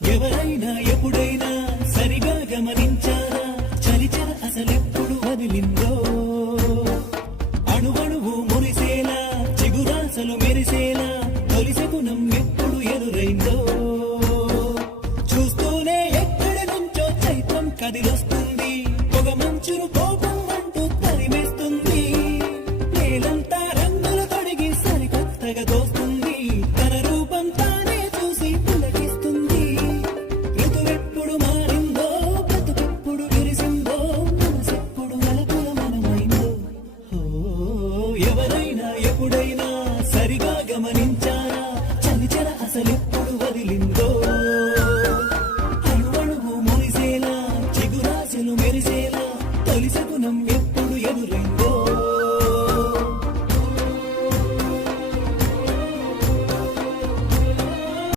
ఎవరైనా ఎప్పుడైనా సరిగా గమనించారా చలిచర అసలెప్పుడు వదిలిందో అణువణువు మురిసేలా చిగురాసలు మెరిసేలా తొలిసగుణం ఎప్పుడు ఎదురైందో చూస్తూనే ఎక్కడి నుంచో చైత్రం కదిలొస్తుంది పొగ మంచును కోపం అంటూ తరిమేస్తుంది నేలంతా రంగులు తొడిగి సరికొత్తగా దోస్తుంది తన రూపం తానే చూసి పులకిస్తుంది ఋతువెప్పుడు మారిందో బ్రతుకెప్పుడు విరిసిందో మనసెప్పుడు వలపుల మనమైందో ఎవరైనా ఎప్పుడైనా సరిగా గమనించారా చలిచర అసలెప్పుడు వదిలిందో